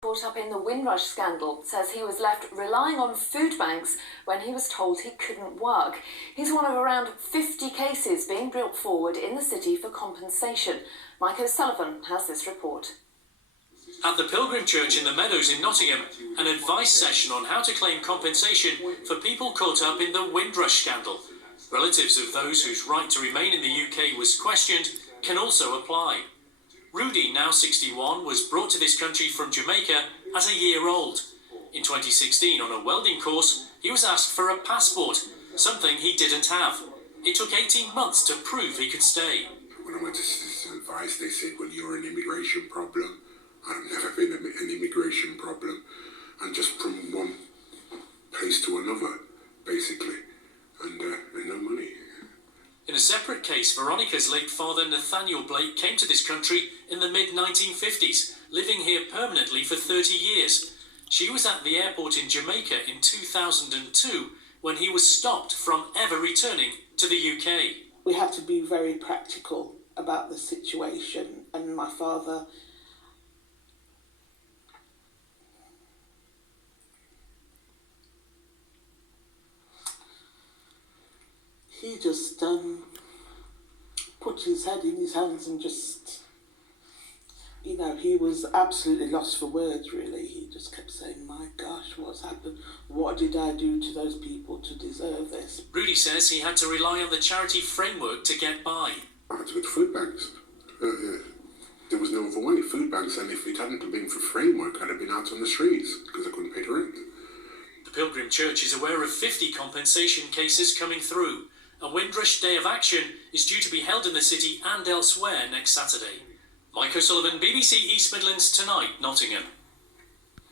Caught up in the Windrush scandal, says he was left relying on food banks when he was told he couldn't work. He's one of around 50 cases being brought forward in the city for compensation. Mike O'Sullivan has this report. At the Pilgrim Church in the Meadows in Nottingham, an advice session on how to claim compensation for people caught up in the Windrush scandal. Relatives of those whose right to remain in the UK was questioned can also apply. Rudy, now 61, was brought to this country from Jamaica as a year old. In 2016, on a welding course, he was asked for a passport, something he didn't have. It took 18 months to prove he could stay. When I went to citizen advice, they said, well, you're an immigration problem. I've never been an immigration problem. And just from one place to another, basically. And no money. In a separate case, Veronica's late father, Nathaniel Blake, came to this country in the mid-1950s, living here permanently for 30 years. She was at the airport in Jamaica in 2002 when he was stopped from ever returning to the UK. We had to be very practical about the situation, and my father he just put his head in his hands and just, he was absolutely lost for words, really. He just kept saying, my gosh, what's happened? What did I do to those people to deserve this? Rudy says he had to rely on the charity framework to get by. I had to go to food banks. There was no other way, food banks, and if it hadn't have been for framework, I'd have been out on the streets because I couldn't pay the rent. The Pilgrim Church is aware of 50 compensation cases coming through. A Windrush Day of Action is due to be held in the city and elsewhere next Saturday. Mike O'Sullivan, BBC East Midlands Tonight, Nottingham.